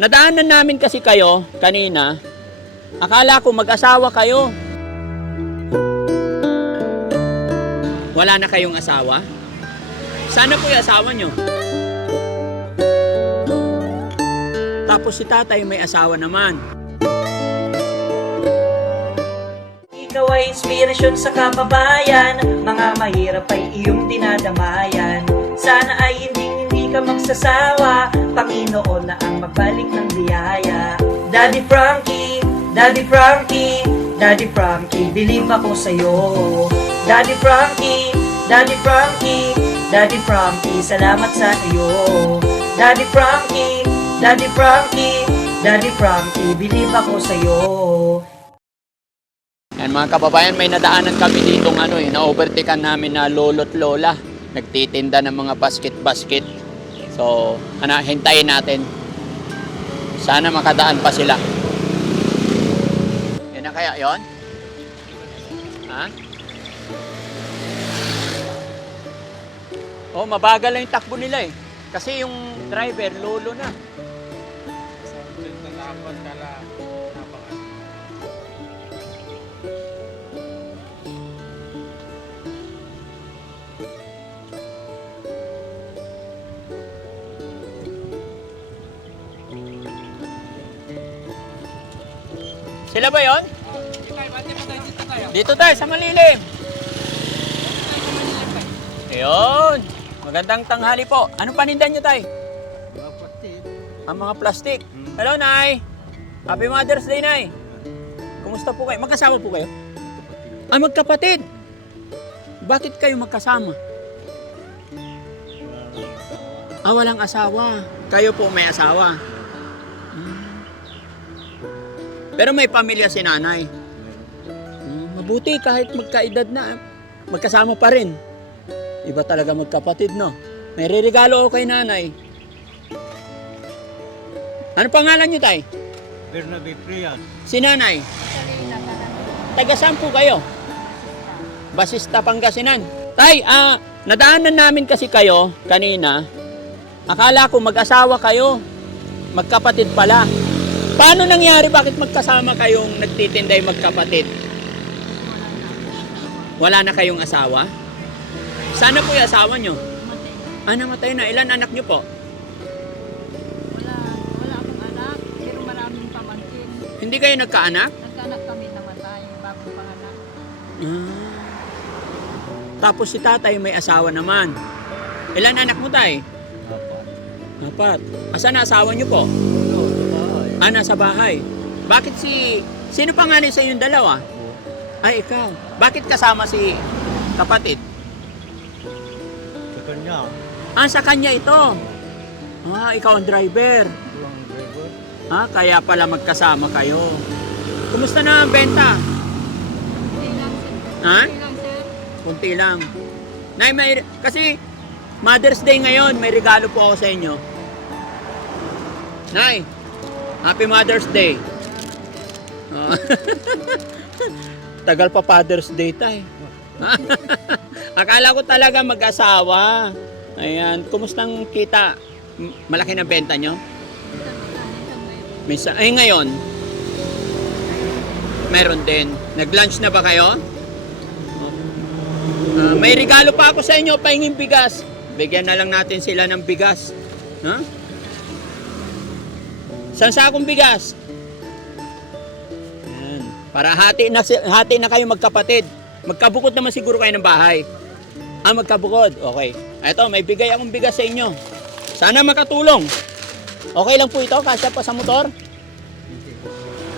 Nadaanan namin kasi kayo kanina. Akala ko mag-asawa kayo. Wala na kayong asawa? Sana po yung asawa nyo. Tapos si tatay may asawa naman. Ikaw ay inspirasyon sa kababayan Mga mahirap ay iyong dinadamayan Sana ay hindi ka magsasawa Panginoon na ang magbalik ng biyaya Daddy Frankie, Daddy Frankie Daddy Frankie, believe ako sa'yo Daddy Frankie, Daddy Frankie Daddy Frankie, salamat sa iyo Daddy Frankie, Daddy Frankie Daddy Frankie, believe ako sa'yo Yan mga kababayan, may nadaanan kami ditong ano eh, na-overtaken namin na lolo't lola. Nagtitinda ng mga basket-basket. So, ano, hintayin natin. Sana makadaan pa sila. Yan na kaya yon? Ha? Oh, mabagal lang yung takbo nila eh. Kasi yung driver, lolo na. Sila ba yon? Dito tayo, sa malilim. Ayun. Magandang tanghali po. Anong panindan nyo tayo? Ang mga plastic. Hello, Nay. Happy Mother's Day, Nay. Kumusta po kayo? Magkasama po kayo? Ah, magkapatid. Bakit kayo magkasama? Ah, walang asawa. Kayo po may asawa. Pero may pamilya si nanay. Hmm, mabuti kahit magkaedad na, magkasama pa rin. Iba talaga magkapatid, no? May regalo ako kay nanay. Ano pangalan niyo, tay? Bernabe Prias. Si nanay. Taga saan po kayo? Basista Pangasinan. Tay, ah, nadaanan namin kasi kayo kanina. Akala ko mag-asawa kayo. Magkapatid pala. Paano nangyari? Bakit magkasama kayong nagtitinday magkapatid? Wala na kayong asawa? Sana po yung asawa nyo? Ah, namatay na. Ilan anak nyo po? Wala, wala akong anak, pero maraming pamangkin. Hindi kayo nagkaanak? Nagkaanak kami namatay, bagong panganak. Ah. Tapos si tatay may asawa naman. Ilan anak mo tay? Apat. Apat. Asan na asawa niyo po? Sa bahay. Ah, nasa bahay. Bakit si... Sino panganay sa inyong dalawa? Ay, ikaw. Bakit kasama si kapatid? Sa kanya, Ah, sa kanya ito. Ah, ikaw ang driver. walang driver. Ah, kaya pala magkasama kayo. Kumusta na ang benta? Hindi lang, sir. Ha? Hindi lang, sir. Kunti lang. Nay, may... Kasi Mother's Day ngayon, may regalo po ako sa inyo. Nay, Happy Mother's Day. Oh. Tagal pa Father's Day tay. Akala ko talaga mag-asawa. Ayan, kumustang kita? M- Malaki na benta nyo? Minsan, ay ngayon, meron din. Nag-lunch na ba kayo? Ah, may regalo pa ako sa inyo, pahinging bigas. Bigyan na lang natin sila ng bigas. Ha? San sakong bigas? Yan. Para hati na, hati na kayo magkapatid. Magkabukod naman siguro kayo ng bahay. Ah, magkabukod. Okay. Ito, may bigay akong bigas sa inyo. Sana makatulong. Okay lang po ito, kasya pa sa motor?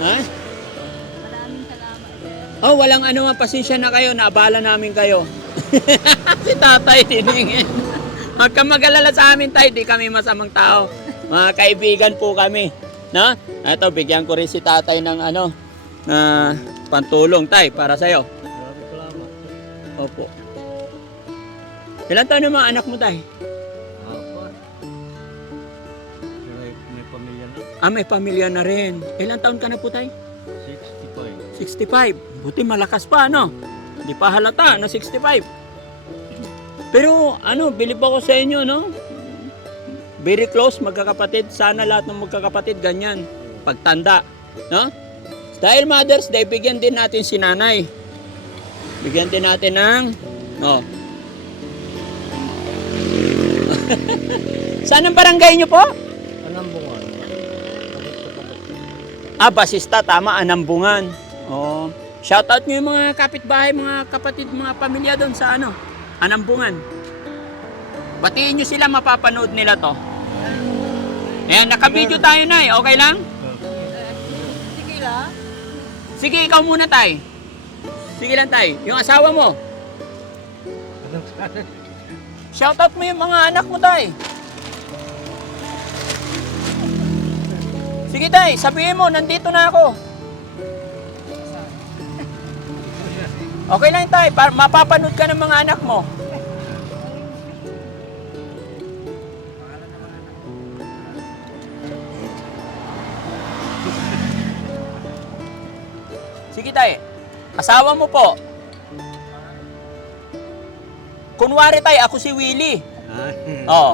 Ha? Maraming salamat. Oh, walang ano, pasensya na kayo, naabala namin kayo. si tatay tiningin. Huwag kang mag-alala sa amin tayo, di kami masamang tao. Mga kaibigan po kami. No? Ito, bigyan ko rin si tatay ng ano, na pantulong tay para sa'yo. Opo. Ilan taon mga anak mo tay? Apat. May, may pamilya na. Ah, may pamilya na rin. Ilan taon ka na po tay? 65. 65. Buti malakas pa, no? Hindi pa halata na 65. Pero, ano, bilib ako sa inyo, no? Very close, magkakapatid. Sana lahat ng magkakapatid ganyan. Pagtanda. No? Dahil Mother's Day, bigyan din natin si nanay. Bigyan din natin ng... Oh. Saan ang barangay nyo po? Anong bunga? Ah, basista, tama, anambungan. Oo. Shoutout nyo yung mga kapitbahay, mga kapatid, mga pamilya doon sa ano, anambungan. Batiin nyo sila, mapapanood nila to. Ayan, naka-video tayo na eh. Okay lang? Sige lang. Sige, ikaw muna tay. Sige lang tay. Yung asawa mo. Shoutout mo yung mga anak mo tay. Sige tay, sabihin mo, nandito na ako. Okay lang tay, mapapanood ka ng mga anak mo. Tay, asawa mo po. Kunwari tay, ako si Willie. Ah, Oo.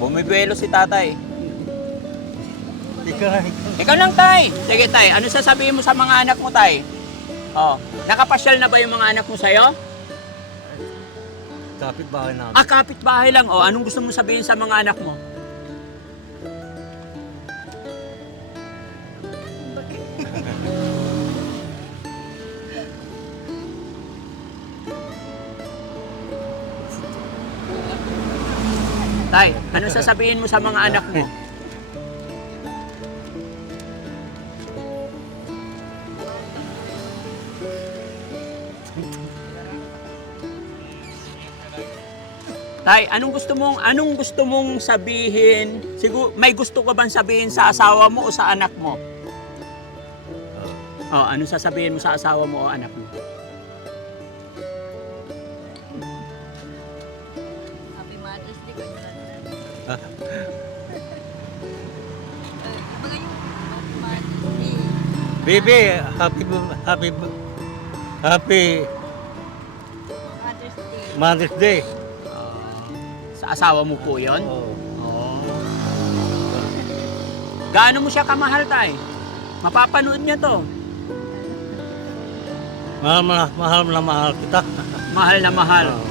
Bumibuelo si tatay. Ikaw, Ikaw lang, tay. Sige, tay. Ano sasabihin mo sa mga anak mo, tay? Oh, nakapasyal na ba yung mga anak mo sa'yo? kapit bahay namin. Ah, kapitbahay lang. Oh, anong gusto mo sabihin sa mga anak mo? Ano sasabihin mo sa mga anak mo? Tay, anong gusto mong anong gusto mong sabihin? Siguro may gusto ka bang sabihin sa asawa mo o sa anak mo? Oh, ano sasabihin mo sa asawa mo o anak mo? Baby, happy, happy, happy Mother's Day. Mother's Day. Sa asawa mo po 'yon? Oh. Oo. Gaano mo siya kamahal, tay? Mapapanood niya 'to. Mahal, mahal, mahal na mahal kita. Mahal na mahal. Oh.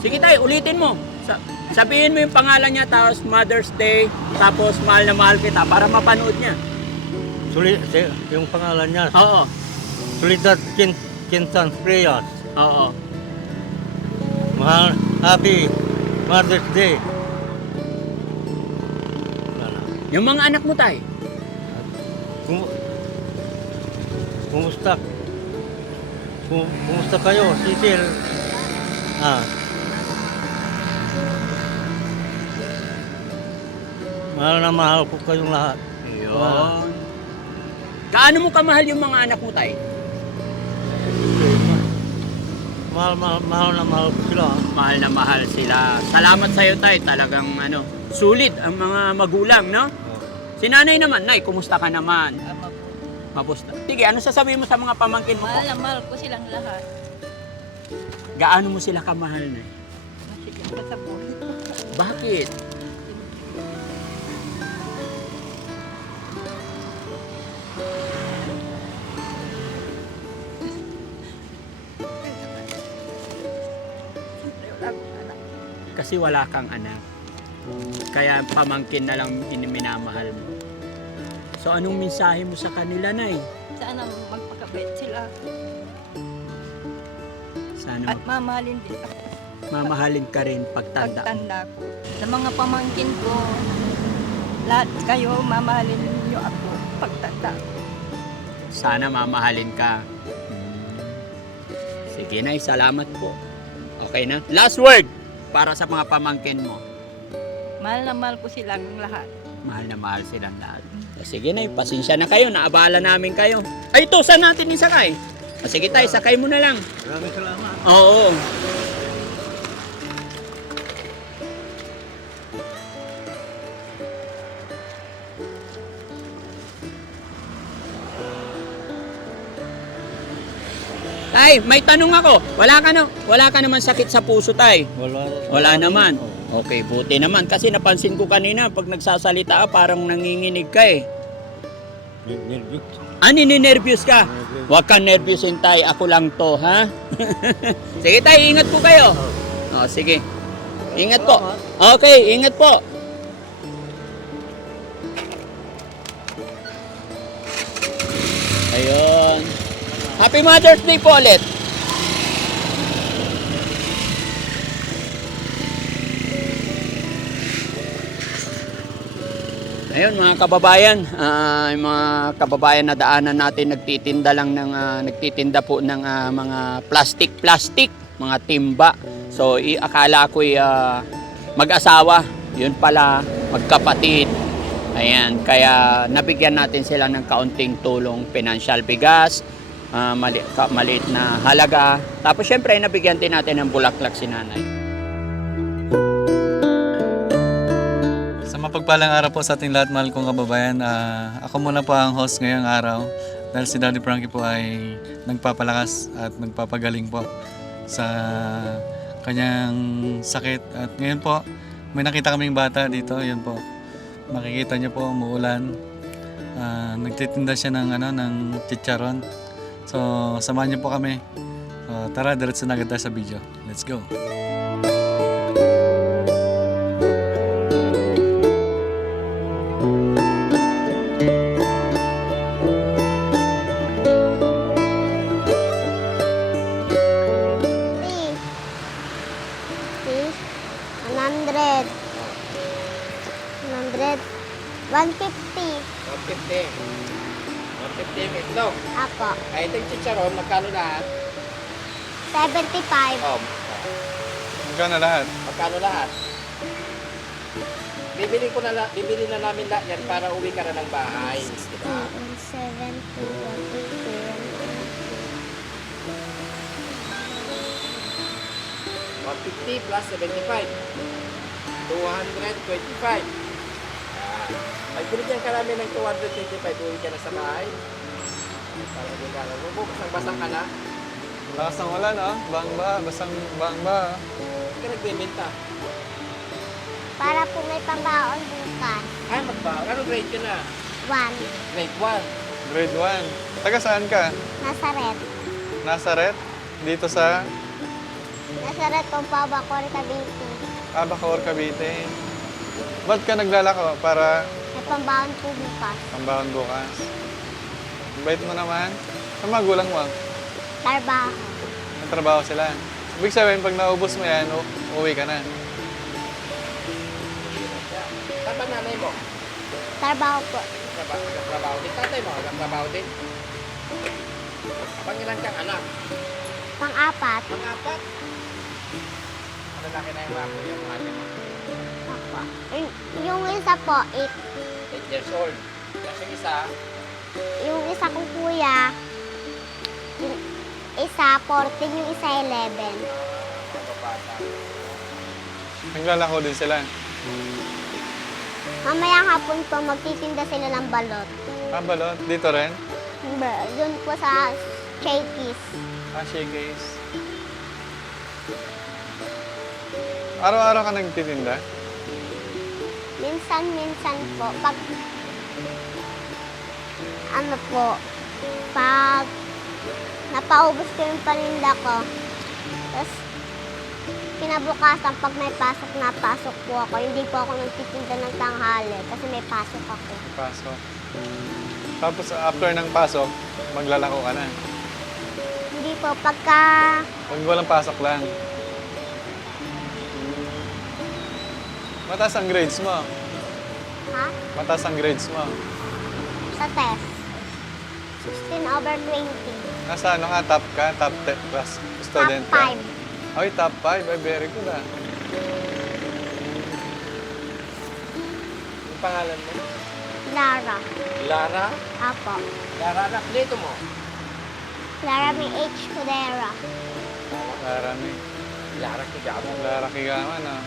Sige, tay, ulitin mo. Sa- sabihin mo yung pangalan niya, tapos Mother's Day, tapos mahal na mahal kita para mapanood niya. Sulit, yung pangalan niya, Oo. Solidat Kin, Kinsan Prayas. Oo. Mahal, happy Mother's Day. Wala na. Yung mga anak mo, tay. Kum, kumusta? Kum, kumusta kayo, Cecil? Ah. Mahal na mahal ko kayong lahat. Yun. Gaano mo kamahal yung mga anak mo, tay? Mahal, mahal, mahal na mahal ko sila. ah. Mahal na mahal sila. Salamat sa'yo, tay. Talagang, ano, sulit ang mga magulang, no? Oh. Si nanay naman, nay, kumusta ka naman? Ama po. Mabusta. Sige, ano sasabihin mo sa mga pamangkin mo? Mahal na mahal ko silang lahat. Gaano mo sila kamahal, nay? Masigyan ka sa buhay. Bakit? Kasi wala kang anak. Kaya pamangkin na lang iniminamahal mo. So anong mensahe mo sa kanila, Nay? Sana magpakabait sila. Sana At mamahalin din ako mamahalin ka rin pagtanda. pagtanda ko. Sa mga pamangkin ko, lahat kayo mamahalin niyo ako pagtanda ko. Sana mamahalin ka. Sige, Nay. Salamat po. Okay na? Last word para sa mga pamangkin mo. Mahal na mahal ko silang lahat. Mahal na mahal silang lahat. Sige, Nay. Pasensya na kayo. Naabala namin kayo. Ay, ito. Saan natin isakay? O, sige, tay. Sakay mo na lang. Maraming salamat. Oo. Tay, may tanong ako. Wala ka na, wala ka naman sakit sa puso, tay. Wala. Wala naman. Okay, buti naman. Kasi napansin ko kanina, pag nagsasalita ka, parang nanginginig ka eh. Nervous. Ah, nininervyos ka? Huwag kang nervyusin, tay. Ako lang to, ha? sige, tay. Ingat po kayo. Oh, sige. Ingat po. Okay, ingat po. Ayun. Happy Mother's Day po ulit. Ayun mga kababayan, ah, yung mga kababayan na daanan natin nagtitinda lang ng ah, nagtitinda po ng ah, mga plastic plastic, mga timba. So akala ko mag-asawa, yun pala magkapatid. Ayan, kaya nabigyan natin sila ng kaunting tulong, financial bigas, ah, mali, ka- maliit na halaga. Tapos syempre nabigyan din natin ng bulaklak si nanay. Sa mapagpalang araw po sa ating lahat, mahal kong kababayan. Ah, ako muna po ang host ngayong araw dahil si Daddy Frankie po ay nagpapalakas at nagpapagaling po sa kanyang sakit. At ngayon po, may nakita kaming bata dito. Yun po. Makikita niyo po, umuulan. Ah, nagtitinda siya ng, ano, ng chicharon. So, samahan niyo po kami. So, tara, diretso na agad tayo sa video. Let's go! Magkano lahat? magkano lahat? Bibili ko na la, bibili na namin lahat yan para uwi ka na ng bahay. Diba? 70. 150 plus 75. 225. Ah, ay, binigyan ka namin ng 225. Uwi ka na sa bahay. Para di ka na. Bukas ang basang ka na. Lakas ng ulan, oh. Bang ba? Basang bang ba? Hindi ka nagbibenta. Para po may pambaon bukas. Ay, magba. Ano grade ka na? 1. Grade 1. Grade 1. Taga saan ka? Nasa red. Nazaret? Dito sa Nasa red kung pa ba ko Cavite. Abacoor, Cavite. Ba't ka naglalako para May pambaon po bukas. pambahon bukas? Ang Bait mo naman. Sa magulang mo, Trabaho. may trabaho sila. Ibig sabihin, pag naubos mo yan, u- uuwi ka na. Saan ba nanay mo? Trabaho po. Trabaho, trabaho din. Tatay mo, trabaho din. Pangilan kang anak? Pang-apat. Pang-apat. Ano laki na yung kuya mo ate mo? Ako. Yung, yung isa po, 8. 8 years old. Kasi yung isa, Yung isa kong kuya, yung isa 14, yung isa 11. mga bata. Naglalako din sila. Mamayang hapon po, magtitinda sila ng balot. Ah, balot? Dito rin? Br- Doon po sa Shakey's. Ah, showcase. Araw-araw ka nagtitinda? Minsan-minsan po, pag ano po, pag napaubos ko yung paninda ko, tapos kinabukasan pag may pasok na pasok po ako, hindi po ako nagtitinda ng tanghali kasi may pasok ako. Pasok. Tapos after ng pasok, maglalako ka na. Hindi po, pagka Pag walang pasok lang. Mataas ang grades mo. ha, Mataas ang grades mo. sa test, 16 over 20, Nasa ano ka? Top ka? Top 10 class top student ka? 5. Ay, top 5. Ay, very good ah. Yung pangalan mo? Lara. Lara? Apo. Lara, anak nito mo? Lara may H. Cudera. Marami. Lara Kigamo. Lara Kigaman ah.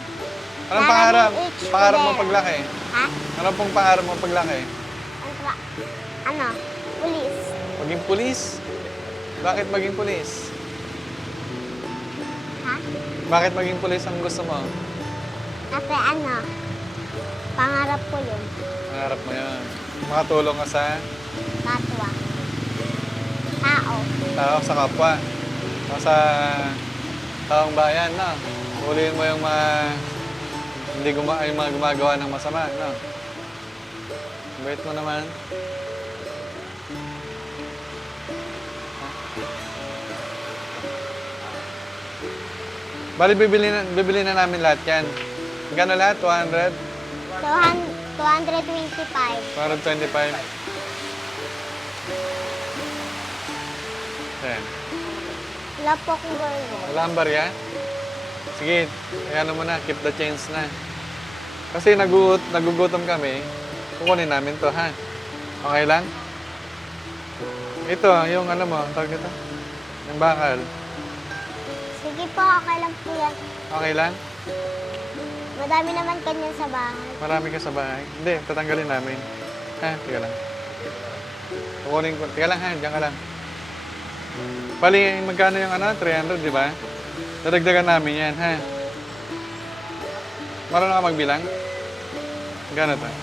Anong Marami pangarap? H ko Pangarap mo there. paglaki? Ha? Ano pong pangarap mo paglaki? Ano ba? Ano? Police. Maging pulis? Bakit maging pulis? Bakit maging pulis ang gusto mo? Kasi ano, pangarap ko yun. Nangarap mo yun. Makatulong ka sa Katwa. Tao. tao sa kapwa. O sa taong bayan, no? Ulihin mo yung mga hindi guma yung mga gumagawa ng masama, no? Bait mo naman. Bali, bibili na, bibili na namin lahat yan. Gano'n lahat? 200? 225. 225? Ayan. Wala po akong gawin. Wala ang barya? Sige, ano mo na, keep the change na. Kasi nagugut, nagugutom kami, kukunin namin to, ha? Okay lang? Ito, yung ano mo, tawag ito? Yung bakal. Po, okay lang po yan. Okay lang? Madami naman kanyan sa bahay. Marami ka sa bahay. Hindi, tatanggalin namin. Ha, tiga lang. Kukunin ko. Tiga lang ha, diyan ka lang. Bali, magkano yung ano? 300, di ba? Dadagdagan namin yan, ha? Marunong ka magbilang? Gano to? 100.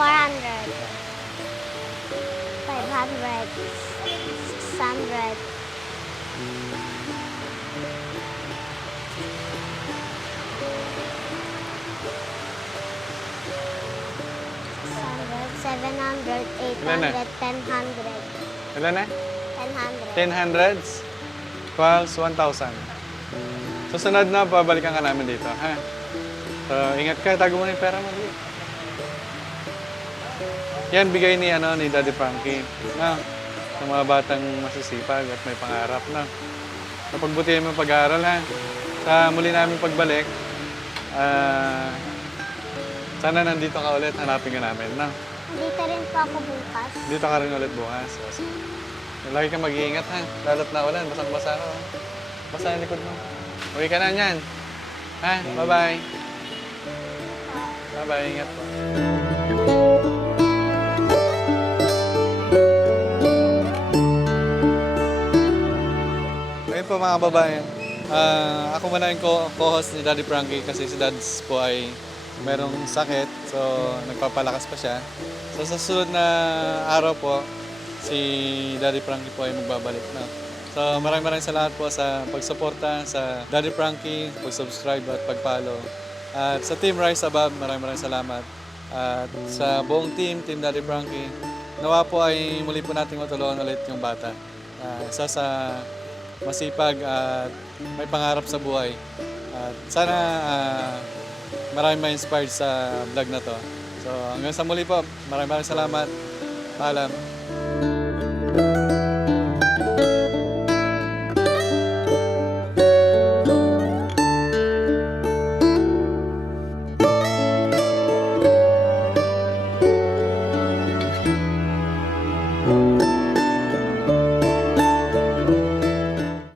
400. 500. 600. Seven hundred, eight Ilan na? hundred, ten hundred, Ilan na? ten hundred. 10 hundreds? 12, 1,000. Susunod na, pabalikan ka namin dito, ha? So, ingat ka, tago mo na yung pera mo. Dali. Yan, bigay ni, ano, ni Daddy Frankie. Na, sa mga batang masisipag at may pangarap na. Napagbutihan mo pag-aaral, ha? Sa muli namin pagbalik, ah, sana nandito ka ulit, hanapin ka namin, na. Dito rin po ako bukas. Dito ka rin ulit bukas. O, sige. Lagi kang mag-iingat ha. Lalo't na ulan, basang-basa ka. oh. Basa yung likod mo. Uwi ka na niyan. Ha? Bye-bye. Bye-bye. Ingat po. Ngayon po mga babae, ah, ako muna yung co- co-host ni Daddy Frankie kasi si Dads po ay merong sakit so nagpapalakas pa siya. So sa susunod na araw po, si Daddy Frankie po ay magbabalik na. So maraming maraming salamat po sa pagsuporta sa Daddy Frankie, pag-subscribe at pag-follow. At sa Team Rise Above, maraming maraming salamat. At sa buong team, Team Daddy Frankie, nawa po ay muli po nating matulungan ulit yung bata. Ah, isa sa masipag at may pangarap sa buhay. At sana ah, maraming ma-inspired sa vlog na to. So hanggang sa muli po, maraming maraming salamat. Paalam.